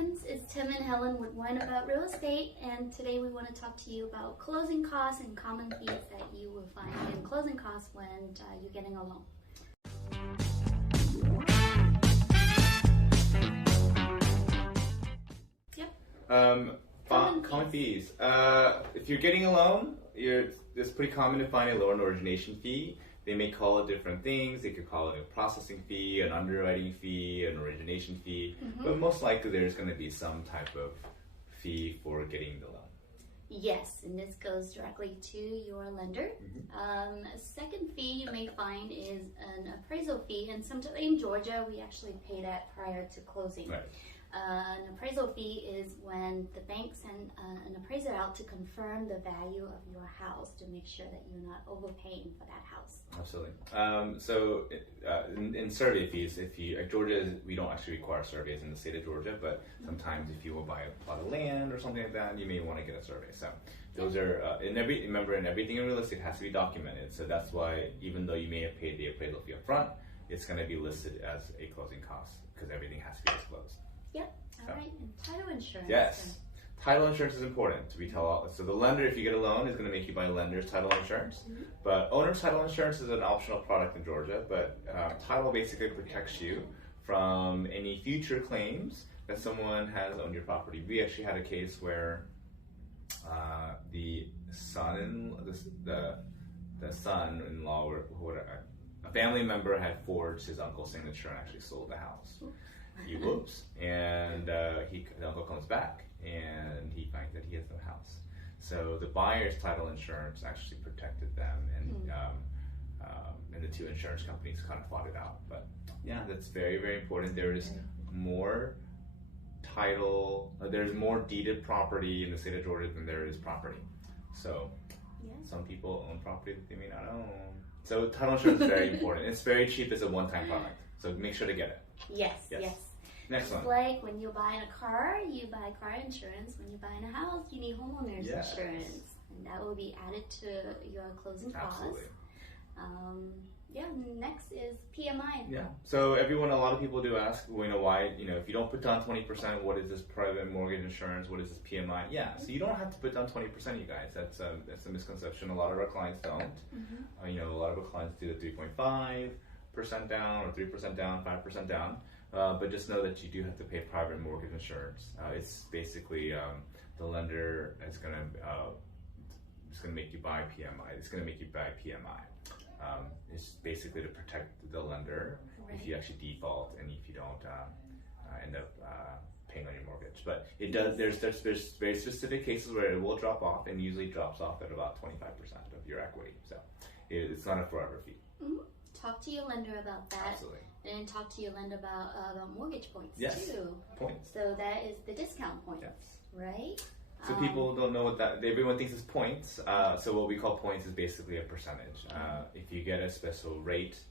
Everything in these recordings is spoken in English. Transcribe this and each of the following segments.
friends, it's Tim and Helen with Wine About Real Estate, and today we want to talk to you about closing costs and common fees that you will find in closing costs when you're getting a loan. Yep. Common fees. If you're getting a loan, it's pretty common to find a loan origination fee. They may call it different things. They could call it a processing fee, an underwriting fee, an origination fee, but most likely there's going to be some type of fee for getting the loan. Yes, and this goes directly to your lender. A second fee you may find is an appraisal fee, and sometimes in Georgia we actually pay that prior to closing. Right. An appraisal fee is when the bank sends an appraiser out to confirm the value of your house to make sure that you're not overpaying for that house. Absolutely. In survey fees, Georgia, we don't actually require surveys in the state of Georgia, but sometimes if you will buy a plot of land or something like that, you may want to get a survey. So those are remember, in everything in real estate has to be documented. So that's why even though you may have paid the appraisal fee up front, it's going to be listed as a closing cost because everything has to be disclosed. Yep. All right. And title insurance. Yes. Title insurance is important. So the lender, if you get a loan, is going to make you buy lender's title insurance. But owner's title insurance is an optional product in Georgia. But title basically protects you from any future claims that someone has owned your property. We actually had a case where the son-in-law, or whatever, a family member had forged his uncle's signature and actually sold the house. He whoops, and the uncle comes back and he finds that he has no house. So the buyer's title insurance actually protected them, and the two insurance companies kind of fought it out. But yeah, that's very, very important. There is more title, there's more deeded property in the state of Georgia than there is property. So some people own property that they may not own. So title insurance is very important. It's very cheap. It's a one-time product. So make sure to get it. Yes. Next one. It's like when you're buying a car, you buy car insurance. When you're buying a house, you need homeowner's insurance. And that will be added to your closing costs. Absolutely. Next is PMI. Yeah. So a lot of people do ask, why, if you don't put down 20%, what is this private mortgage insurance? What is this PMI? Yeah. So you don't have to put down 20%, you guys. That's a misconception. A lot of our clients don't. A lot of our clients do the 3.5% down or 3% down, 5% down. But just know that you do have to pay private mortgage insurance. It's basically the lender is going to make you buy PMI. It's going to make you buy PMI. It's basically to protect the lender if you actually default and if you don't end up paying on your mortgage. But it does. There's very specific cases where it will drop off, and usually drops off at about 25% of your equity. So it's not a forever fee. Talk to your lender about that. Absolutely. And talk to your lender about mortgage points too. Points. So that is the discount points, right? So people don't know what that. Everyone thinks it's points. So what we call points is basically a percentage. If you get a special rate,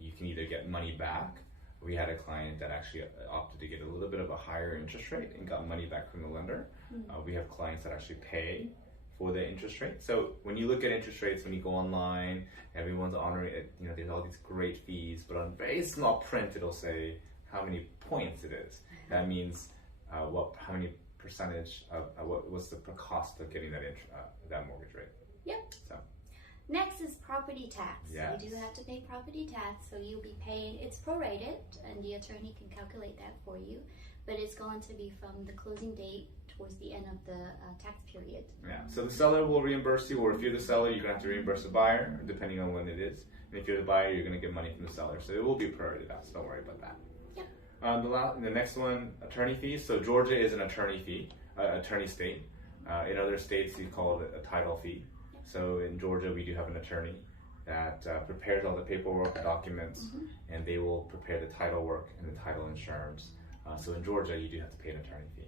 you can either get money back. We had a client that actually opted to get a little bit of a higher interest rate and got money back from the lender. We have clients that actually pay for the interest rate. So when you look at interest rates, when you go online, everyone's honoring it. There's all these great fees, but on very small print, it'll say how many points it is. That means how many percentage of what's the cost of getting that mortgage rate. Yep. So next is property tax. Yes. You do have to pay property tax, so you'll be paying. It's prorated, and the attorney can calculate that for you. But it's going to be from the closing date towards the end of the tax period. Yeah. So the seller will reimburse you, or if you're the seller, you're going to have to reimburse the buyer, depending on when it is. And if you're the buyer, you're going to get money from the seller. So it will be prorated out, so don't worry about that. The next one, attorney fees. So Georgia is an attorney fee, attorney state. In other states, you call it a title fee. So in Georgia, we do have an attorney that prepares all the paperwork, the documents, and they will prepare the title work and the title insurance. So in Georgia, you do have to pay an attorney fee.